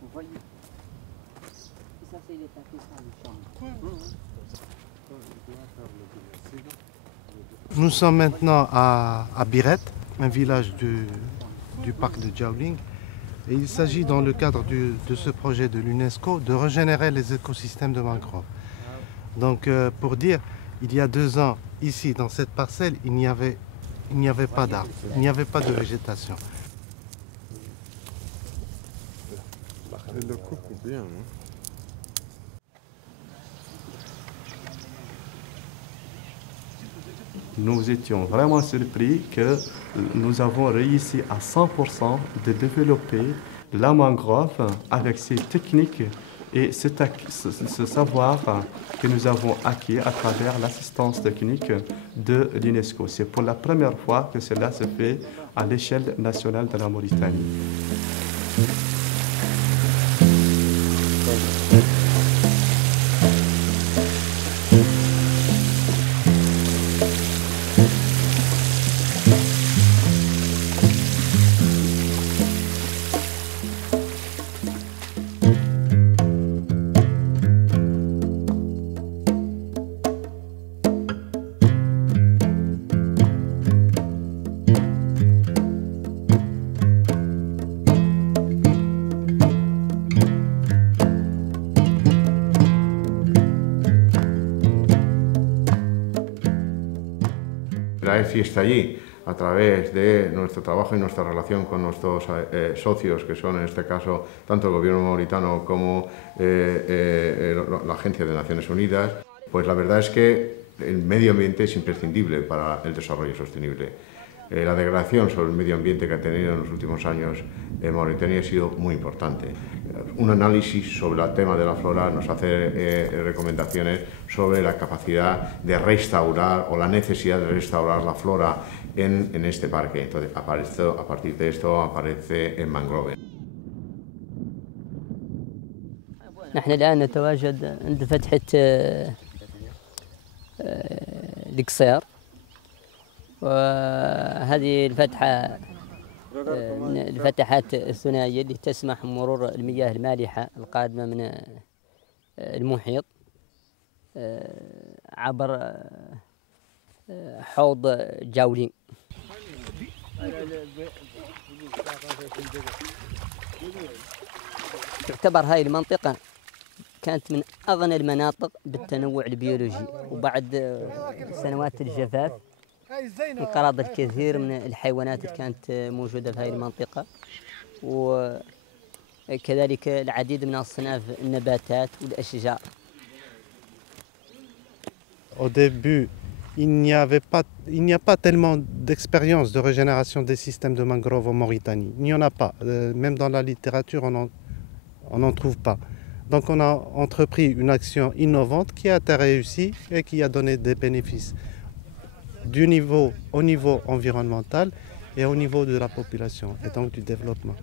Vous voyez? Ça, c'est les tapis sur le champ. Nous sommes maintenant à Biret, un village du parc de Djawling. Et il s'agit dans le cadre de ce projet de l'UNESCO de régénérer les écosystèmes de mangrove. Donc pour dire, il y a 2 ans, ici dans cette parcelle, il n'y avait pas d'arbres, il n'y avait pas de végétation. Elle le coupe bien. Nous étions vraiment surpris que nous avons réussi à 100% de développer la mangrove avec ces techniques et ce savoir que nous avons acquis à travers l'assistance technique de l'UNESCO. C'est pour la première fois que cela se fait à l'échelle nationale de la Mauritanie. La EFI está allí a través de nuestro trabajo y nuestra relación con nuestros socios, que son en este caso tanto el gobierno mauritano como la Agencia de Naciones Unidas. Pues la verdad es que el medio ambiente es imprescindible para el desarrollo sostenible. La degradación sobre el medio ambiente que ha tenido en los últimos años en Mauritania ha sido muy importante. Un análisis sobre el tema de la flora nos hace recomendaciones sobre la capacidad de restaurar o la necesidad de restaurar la flora en este parque. Entonces, a partir de esto aparece el mangrove. نحن الآن نتواجد عند فتحة القصير، وهذه الفتحة من الفتحات الثنائية اللي تسمح بمرور المياه المالحة القادمة من المحيط عبر حوض جاولين. تعتبر هاي المنطقة كانت من أغنى المناطق بالتنوع البيولوجي، وبعد سنوات الجفاف انقرض الكثير من الحيوانات اللي كانت موجودة في هذه المنطقة، وكذلك العديد من أصناف النباتات والأشجار. Au début, il n'y a pas tellement d'expérience de régénération des systèmes de mangrove en Mauritanie. Il n'y en a pas. Même dans la littérature, on n'en trouve pas. Donc on a entrepris une action innovante qui a été réussie et qui a donné des bénéfices au niveau environnemental et au niveau de la population et donc du développement.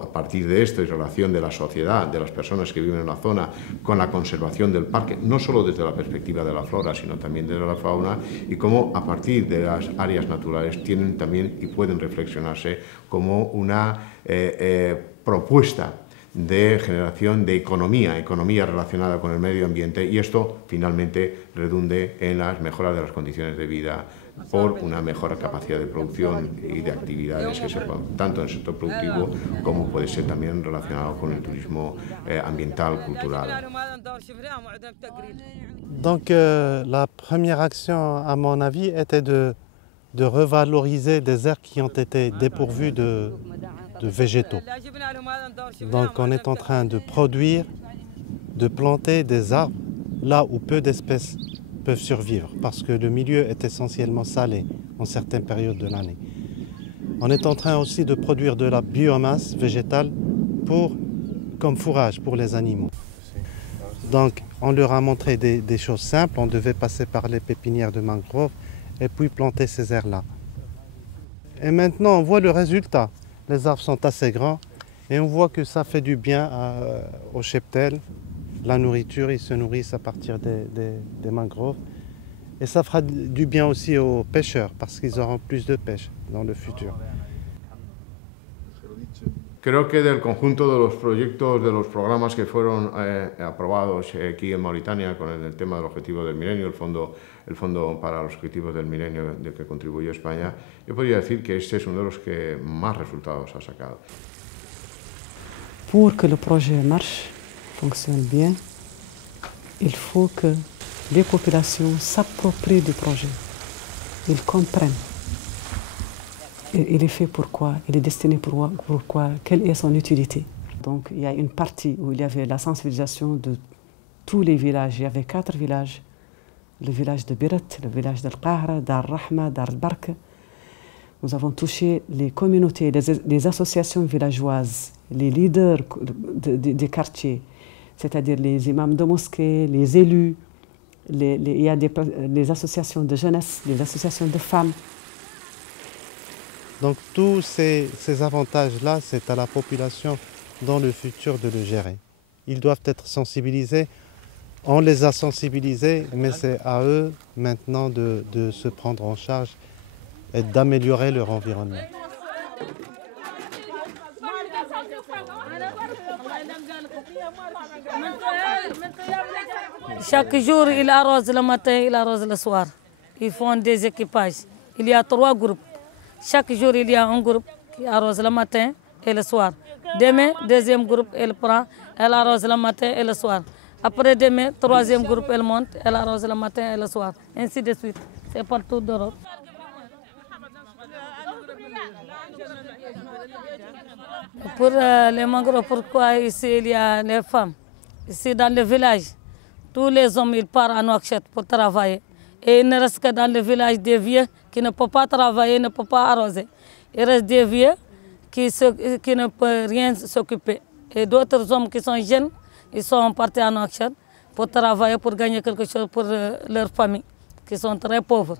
A partir de esto y relación de la sociedad, de las personas que viven en la zona, con la conservación del parque, no solo desde la perspectiva de la flora, sino también de la fauna, y cómo a partir de las áreas naturales tienen también y pueden reflexionarse como una propuesta de generación de economía relacionada con el medio ambiente, y esto finalmente redunde en las mejoras de las condiciones de vida por una mejor capacidad de producción y de actividades que se puedan, tanto en el sector productivo como puede ser también relacionado con el turismo ambiental, cultural. Donc la première action, à mon avis, était de revaloriser des aires qui ont été dépourvues de végétaux. Donc on est en train de produire, de planter des arbres là où peu d'espèces peuvent survivre parce que le milieu est essentiellement salé en certaines périodes de l'année. On est en train aussi de produire de la biomasse végétale comme fourrage pour les animaux. Donc on leur a montré des choses simples, on devait passer par les pépinières de mangrove et puis planter ces aires-là. Et maintenant on voit le résultat. Les arbres sont assez grands Et on voit que ça fait du bien aux cheptels. La nourriture, ils se nourrissent à partir des mangroves. Et ça fera du bien aussi aux pêcheurs parce qu'ils auront plus de pêche dans le futur. Creo que del conjunto de los proyectos, de los programas que fueron aprobados aquí en Mauritania con el tema del objetivo del milenio, el fondo para los objetivos del milenio del que contribuyó España, yo podría decir que este es uno de los que más resultados ha sacado. Pour que le projet marche, fonctionne bien, il faut que les populations s'approprient du projet, ils comprennent. Il est fait pourquoi, il est destiné pourquoi, quelle est son utilité. Donc il y a une partie où il y avait la sensibilisation de tous les villages. Il y avait 4 villages. Le village de Biret, le village d'Al Qahra, Dar Rahma, Dar Bark. Nous avons touché les communautés, les associations villageoises, les leaders des quartiers, c'est-à-dire les imams de mosquées, les élus. Il y a des associations de jeunesse, des associations de femmes. Donc tous ces avantages-là, c'est à la population dans le futur de le gérer. Ils doivent être sensibilisés. On les a sensibilisés, mais c'est à eux maintenant de se prendre en charge et d'améliorer leur environnement. Chaque jour, il arrose le matin, il arrose le soir. Ils font des équipages. Il y a 3 groupes. Chaque jour, il y a un groupe qui arrose le matin et le soir. Demain, deuxième groupe, elle prend, elle arrose le matin et le soir. Après demain, troisième groupe, elle monte, elle arrose le matin et le soir. Ainsi de suite. C'est partout d'Europe. Pour les mangroves, pourquoi ici il y a les femmes? Ici dans le village, tous les hommes ils partent à Nouakchott pour travailler. Et il ne reste que dans le village des vieux qui ne peuvent pas travailler, ne peuvent pas arroser. Il reste des vieux qui ne peuvent rien s'occuper. Et d'autres hommes qui sont jeunes, ils sont partis à Nouakchott pour travailler, pour gagner quelque chose pour leur famille, qui sont très pauvres.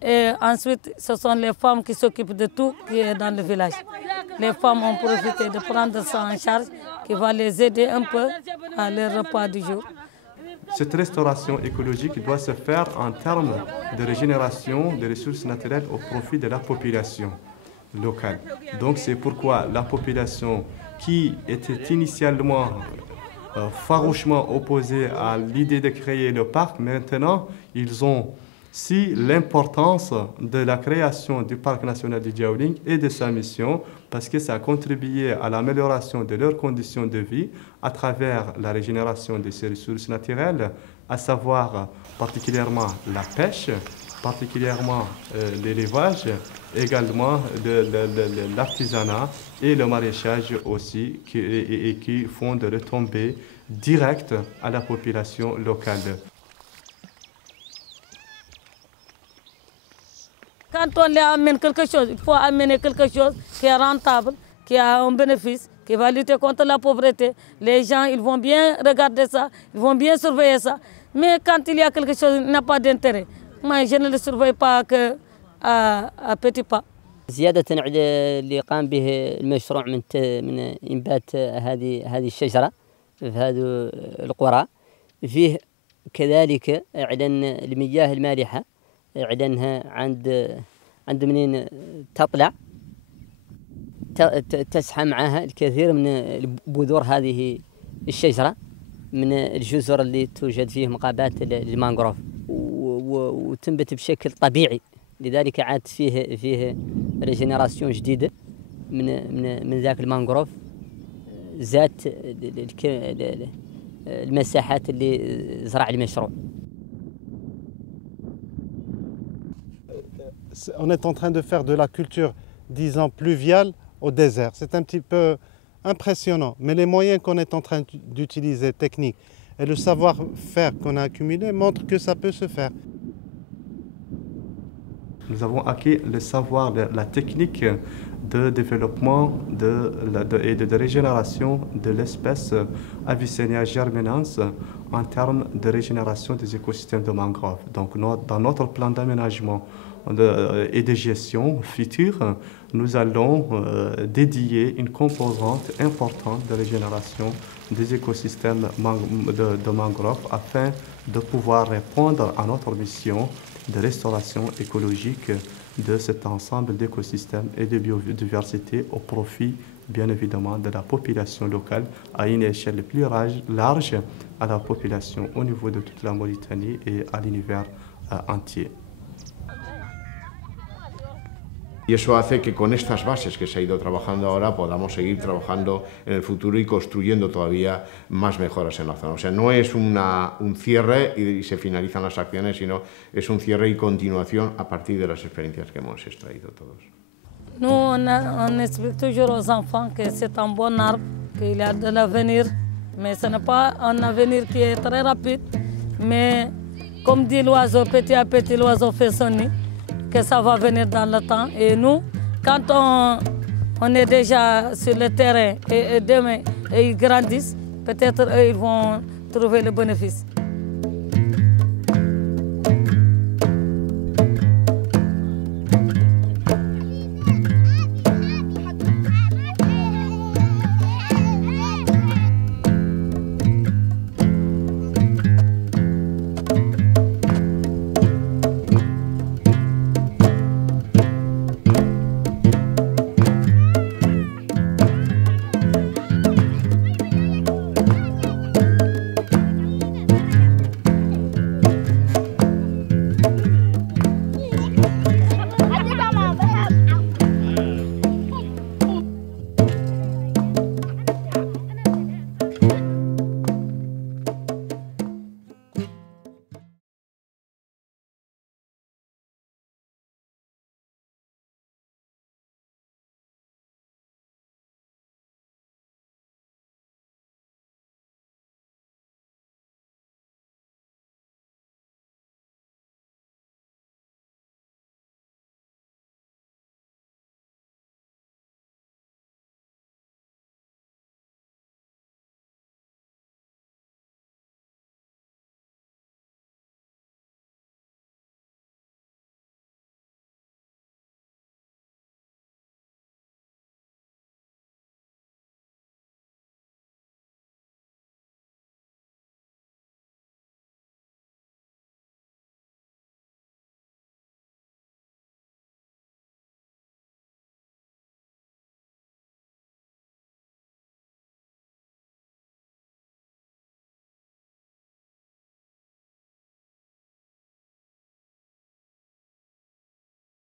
Et ensuite, ce sont les femmes qui s'occupent de tout qui est dans le village. Les femmes ont profité de prendre ça en charge, qui va les aider un peu à leur repas du jour. Cette restauration écologique doit se faire en termes de régénération des ressources naturelles au profit de la population locale. Donc c'est pourquoi la population qui était initialement farouchement opposée à l'idée de créer le parc, maintenant ils ont si l'importance de la création du parc national du Djaouling et de sa mission, parce que ça a contribué à l'amélioration de leurs conditions de vie à travers la régénération de ces ressources naturelles, à savoir particulièrement la pêche, particulièrement l'élevage, également l'artisanat et le maraîchage aussi, qui font de retombées directes à la population locale. Quand on leur amène quelque chose, il faut amener quelque chose qui est rentable, qui a un bénéfice, qui va lutter contre la pauvreté. Les gens, ils vont bien regarder ça, ils vont bien surveiller ça. Mais quand il y a quelque chose qui n'a pas d'intérêt, moi je ne le surveille pas qu'à petits pas. زيادة على اللي قام به المشروع من إنبات هذه الشجرة في هذه القرى، فيه كذلك إعلان المياه المالحة، إعلانها عند منين تطلع تسحى معها الكثير من بذور هذه الشجرة من الجزر اللي توجد فيه مقابات المانغروف وتنبت بشكل طبيعي. لذلك عاد فيه ريجينيراسيون جديدة من ذاك المانغروف ذات المساحات اللي زرع المشروع. On est en train de faire de la culture, disons, pluviale au désert. C'est un petit peu impressionnant, mais les moyens qu'on est en train d'utiliser, techniques, et le savoir-faire qu'on a accumulé montrent que ça peut se faire. Nous avons acquis le savoir, la technique de développement et de régénération de l'espèce Avicennia germinans en termes de régénération des écosystèmes de mangroves. Donc dans notre plan d'aménagement, et de gestion future, nous allons dédier une composante importante de régénération des écosystèmes de mangroves afin de pouvoir répondre à notre mission de restauration écologique de cet ensemble d'écosystèmes et de biodiversité au profit, bien évidemment, de la population locale à une échelle plus large à la population au niveau de toute la Mauritanie et à l'univers entier. Y eso hace que con estas bases que se ha ido trabajando ahora podamos seguir trabajando en el futuro y construyendo todavía más mejoras en la zona. O sea, no es un cierre y se finalizan las acciones, sino es un cierre y continuación a partir de las experiencias que hemos extraído todos. Nous, on explique toujours aux enfants que c'est un bon arbre, qu'il y a de l'avenir, mais ce n'est pas un avenir qui est très rapide. Mais comme dit l'oiseau, petit à petit l'oiseau fait son nid, que ça va venir dans le temps. Et nous, quand on est déjà sur le terrain et demain ils grandissent, peut-être ils vont trouver le bénéfice.